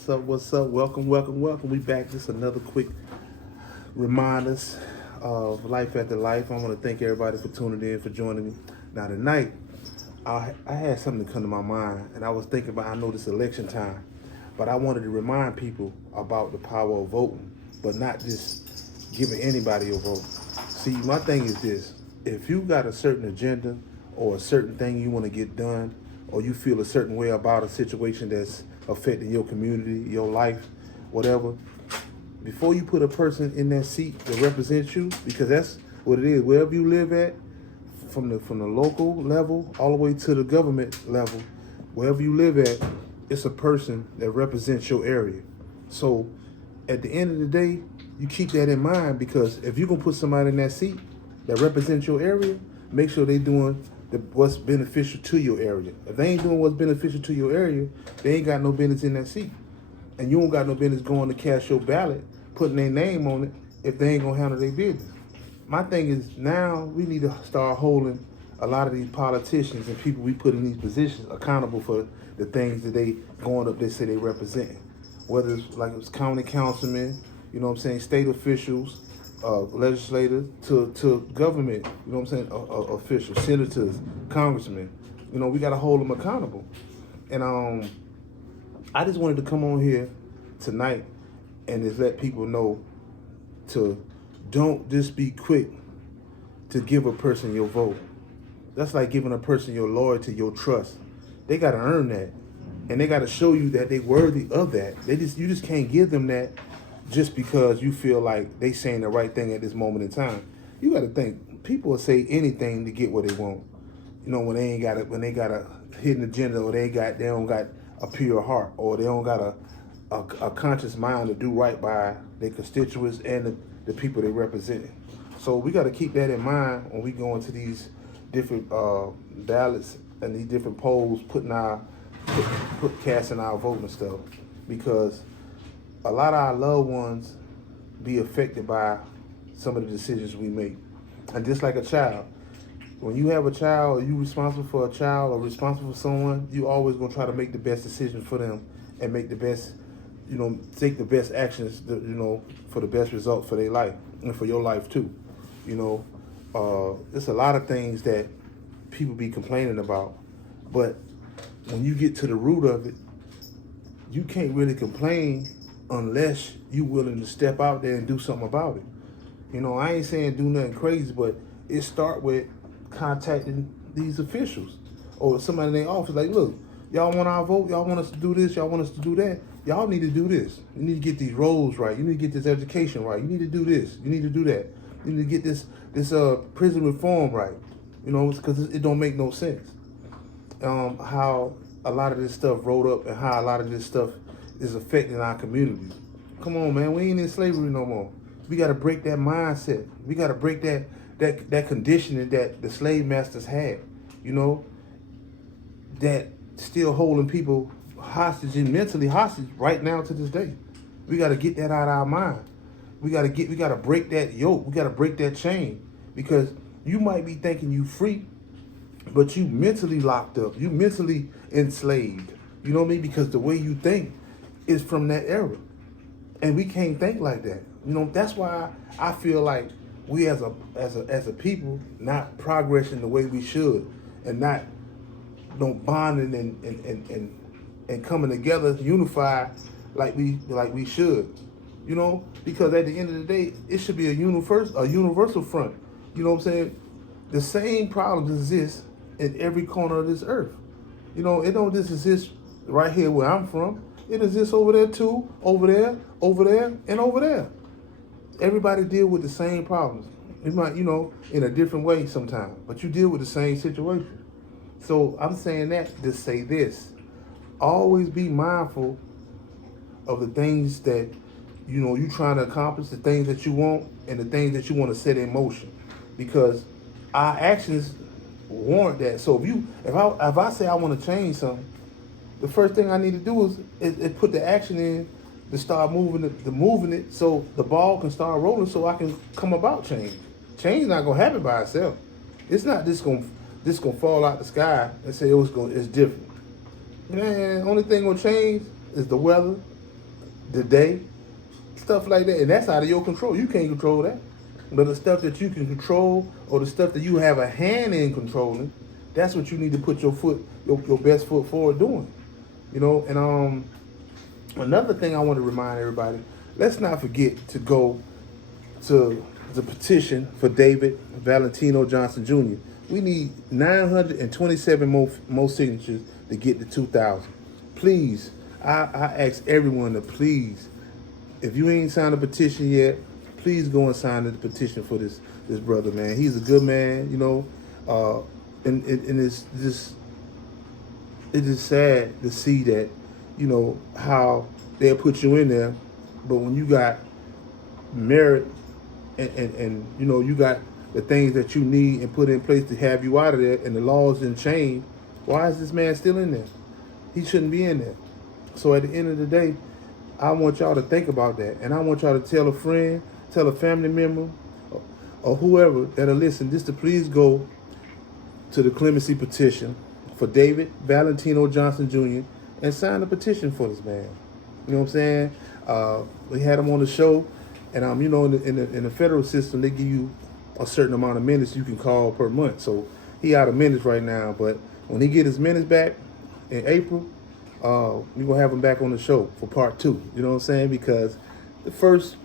What's up? What's up? Welcome, welcome, welcome. We back. Just another quick reminders of life after life. I want to thank everybody for tuning in, for joining me. Now tonight, I had something to come to my mind, and I was thinking about. I know this election time, but I wanted to remind people about the power of voting, but not just giving anybody a vote. See, my thing is this: if you got a certain agenda or a certain thing you want to get done, or you feel a certain way about a situation that's affecting your community, your life, whatever, before you put a person in that seat that represents you, because that's what it is, wherever you live at, from the local level all the way to the government level, wherever you live at, it's a person that represents your area. So at the end of the day, you keep that in mind, because if you're gonna put somebody in that seat that represents your area, make sure they doing what's beneficial to your area. If they ain't doing what's beneficial to your area, they ain't got no business in that seat. And you don't got no business going to cast your ballot, putting their name on it, if they ain't gonna handle their business. My thing is, now we need to start holding a lot of these politicians and people we put in these positions accountable for the things that they going up, they say they represent. Whether it's like it's county councilmen, you know what I'm saying, state officials, legislators, to government, you know what I'm saying, officials, senators, congressmen. You know, we got to hold them accountable. And I just wanted to come on here tonight and just let people know to don't just be quick to give a person your vote. That's like giving a person your loyalty, your trust. They got to earn that, and they got to show you that they worthy of that. You just can't give them that just because you feel like they saying the right thing at this moment in time. You got to think, people will say anything to get what they want. You know, when they got a hidden agenda, or they don't got a pure heart, or they don't got a conscious mind to do right by their constituents and the people they represent. So we got to keep that in mind when we go into these different ballots and these different polls, casting our vote and stuff, because a lot of our loved ones be affected by some of the decisions we make. And just like a child, when you have a child, or you responsible for a child, or responsible for someone, you always gonna try to make the best decision for them and make the best, take the best actions, for the best result for their life and for your life too. There's a lot of things that people be complaining about, but when you get to the root of it, you can't really complain unless you willing to step out there and do something about it. I ain't saying do nothing crazy, but it start with contacting these officials or somebody in their office. Like, look, y'all want our vote? Y'all want us to do this? Y'all want us to do that? Y'all need to do this. You need to get these roads right. You need to get this education right. You need to do this. You need to do that. You need to get this prison reform right. Because it don't make no sense. How a lot of this stuff rolled up and how a lot of this stuff is affecting our communities. Come on, man. We ain't in slavery no more. We got to break that mindset. We got to break that conditioning that the slave masters had, that still holding people hostage and mentally hostage right now to this day. We got to get that out of our mind. We got to break that yoke. We got to break that chain, because you might be thinking you free, but you mentally locked up. You mentally enslaved. You know what I mean? Because the way you think is from that era, and we can't think like that. That's why I feel like we as a people not progressing the way we should, and not bonding and coming together unified like we should. Because at the end of the day, it should be a universal front. You know what I'm saying? The same problems exist in every corner of this earth. It don't just exist right here where I'm from. It exists over there too, over there, and over there. Everybody deal with the same problems. It might, in a different way sometimes, but you deal with the same situation. So I'm saying that to say this: always be mindful of the things that you trying to accomplish, the things that you want, and the things that you want to set in motion, because our actions warrant that. So if I say I want to change something, the first thing I need to do is put the action in to start moving it, so the ball can start rolling, so I can come about change. Change not gonna happen by itself. It's not just gonna fall out the sky and say it's different. Man, only thing gonna change is the weather, the day, stuff like that. And that's out of your control. You can't control that. But the stuff that you can control, or the stuff that you have a hand in controlling, that's what you need to put your best foot forward doing. And another thing I want to remind everybody, let's not forget to go to the petition for David Valentino Johnson Jr. We need 927 more signatures to get to 2,000. Please, I ask everyone to please, if you ain't signed a petition yet, please go and sign the petition for this brother, man. He's a good man, and it's just sad to see that, how they'll put you in there, but when you got merit and you got the things that you need and put in place to have you out of there, and the laws didn't change, why is this man still in there? He shouldn't be in there. So at the end of the day, I want y'all to think about that, and I want y'all to tell a friend, tell a family member, or whoever that'll listen, just to please go to the clemency petition for David Valentino Johnson Jr. and sign a petition for this man. You know what I'm saying? We had him on the show, and in the federal system, they give you a certain amount of minutes you can call per month. So he out of minutes right now, but when he get his minutes back in April, we're gonna have him back on the show for part 2. You know what I'm saying? Because the first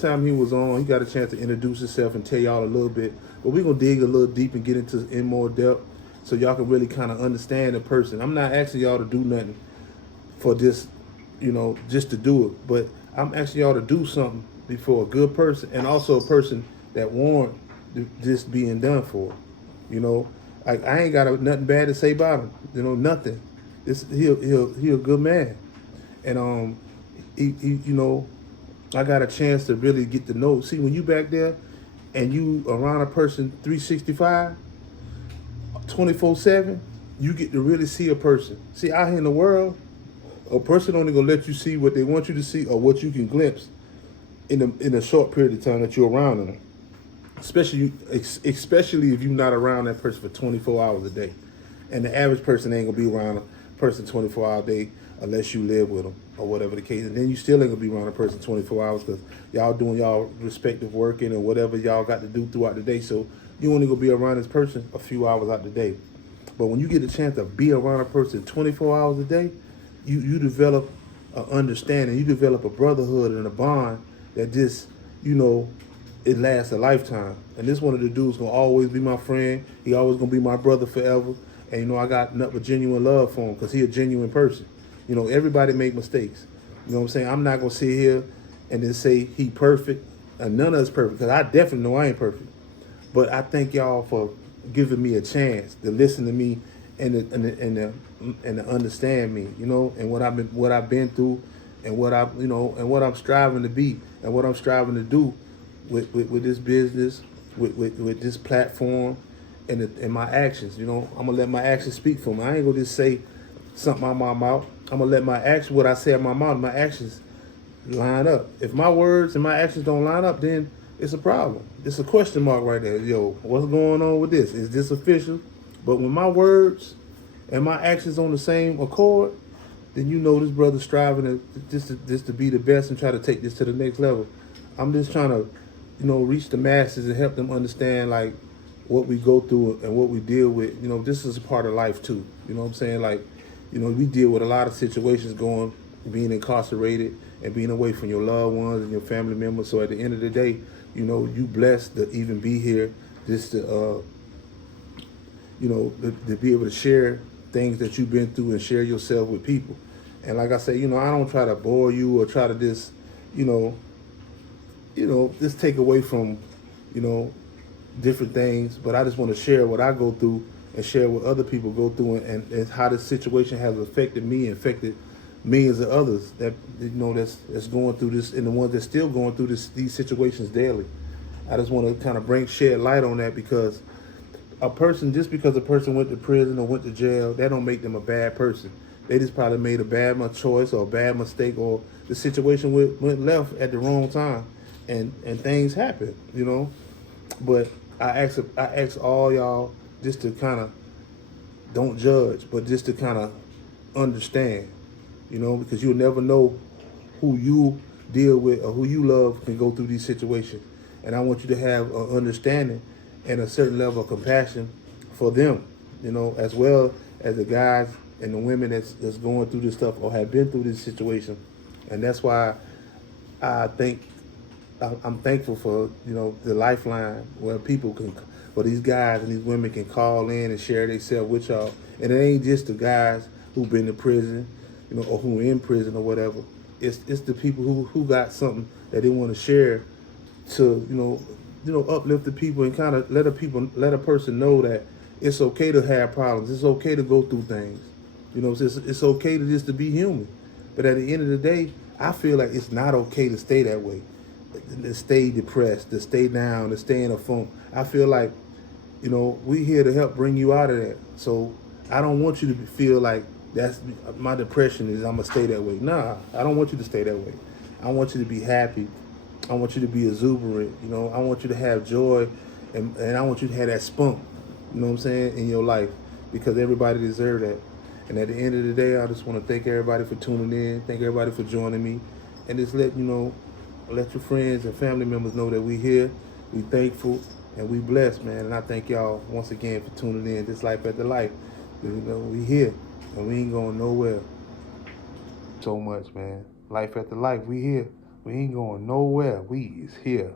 time he was on, he got a chance to introduce himself and tell y'all a little bit. But we're gonna dig a little deep and get in more depth, so y'all can really kind of understand the person. I'm not asking y'all to do nothing for this, just to do it. But I'm asking y'all to do something before a good person, and also a person that warrant this being done for. I ain't got nothing bad to say about him. Nothing. He a good man, and I got a chance to really get to know. See, when you back there, and you around a person 365, 24/7, you get to really see a person. See, out here in the world, a person only gonna let you see what they want you to see, or what you can glimpse in a short period of time that you're around them. Especially if you're not around that person for 24 hours a day. And the average person ain't gonna be around a person 24 hours a day unless you live with them or whatever the case. And then you still ain't gonna be around a person 24 hours because y'all doing y'all respective working or whatever y'all got to do throughout the day. So you only gonna be around this person a few hours out the day. But when you get a chance to be around a person 24 hours a day, you develop an understanding. You develop a brotherhood and a bond that just, it lasts a lifetime. And this one of the dudes gonna always be my friend. He always gonna be my brother forever. And I got nothing but genuine love for him because he a genuine person. Everybody make mistakes. You know what I'm saying? I'm not gonna sit here and then say he perfect. And none of us perfect, because I definitely know I ain't perfect. But I thank y'all for giving me a chance to listen to me and to understand me, and what I've been through, and what I'm striving to be, and what I'm striving to do with this business, with this platform, and my actions. I'm gonna let my actions speak for me. I ain't gonna just say something out my mouth. I'm gonna let what I say out my mouth, my actions line up. If my words and my actions don't line up, then it's a problem. It's a question mark right there. Yo, what's going on with this? Is this official? But when my words and my actions on the same accord, then this brother's striving to be the best and try to take this to the next level. I'm just trying to, reach the masses and help them understand like what we go through and what we deal with. This is a part of life too. You know what I'm saying? Like, we deal with a lot of situations being incarcerated and being away from your loved ones and your family members. So at the end of the day, you blessed to even be here, just to to be able to share things that you've been through and share yourself with people. And like I say, I don't try to bore you or try to just, just take away from, different things. But I just want to share what I go through and share what other people go through, and how this situation has affected me and affected millions of others that that's going through this, and the ones that's still going through these situations daily. I just want to kind of shed light on that, because just because a person went to prison or went to jail, that don't make them a bad person. They just probably made a bad choice or a bad mistake, or the situation went left at the wrong time, and things happen, But I ask all y'all just to kind of don't judge, but just to kind of understand, because you'll never know who you deal with or who you love can go through these situations. And I want you to have an understanding and a certain level of compassion for them, as well as the guys and the women that's going through this stuff or have been through this situation. And that's why I think I'm thankful for the lifeline where where these guys and these women can call in and share themselves with y'all. And it ain't just the guys who've been to prison, or who are in prison or whatever. It's the people who got something that they want to share to uplift the people and kind of let a person know that it's okay to have problems. It's okay to go through things. It's okay to be human. But at the end of the day, I feel like it's not okay to stay that way, to stay depressed, to stay down, to stay in a funk. I feel like, we here to help bring you out of that. So I don't want you to feel like that's my depression is I'm gonna stay that way. Nah, I don't want you to stay that way. I want you to be happy. I want you to be exuberant. I want you to have joy, and I want you to have that spunk. You know what I'm saying, in your life, because everybody deserves that. And at the end of the day, I just want to thank everybody for tuning in. Thank everybody for joining me, and just let your friends and family members know that we here, we thankful, and we blessed, man. And I thank y'all once again for tuning in. This Life After Life, we here, and we ain't going nowhere. So much, man. Life After Life, we here. We ain't going nowhere. We is here.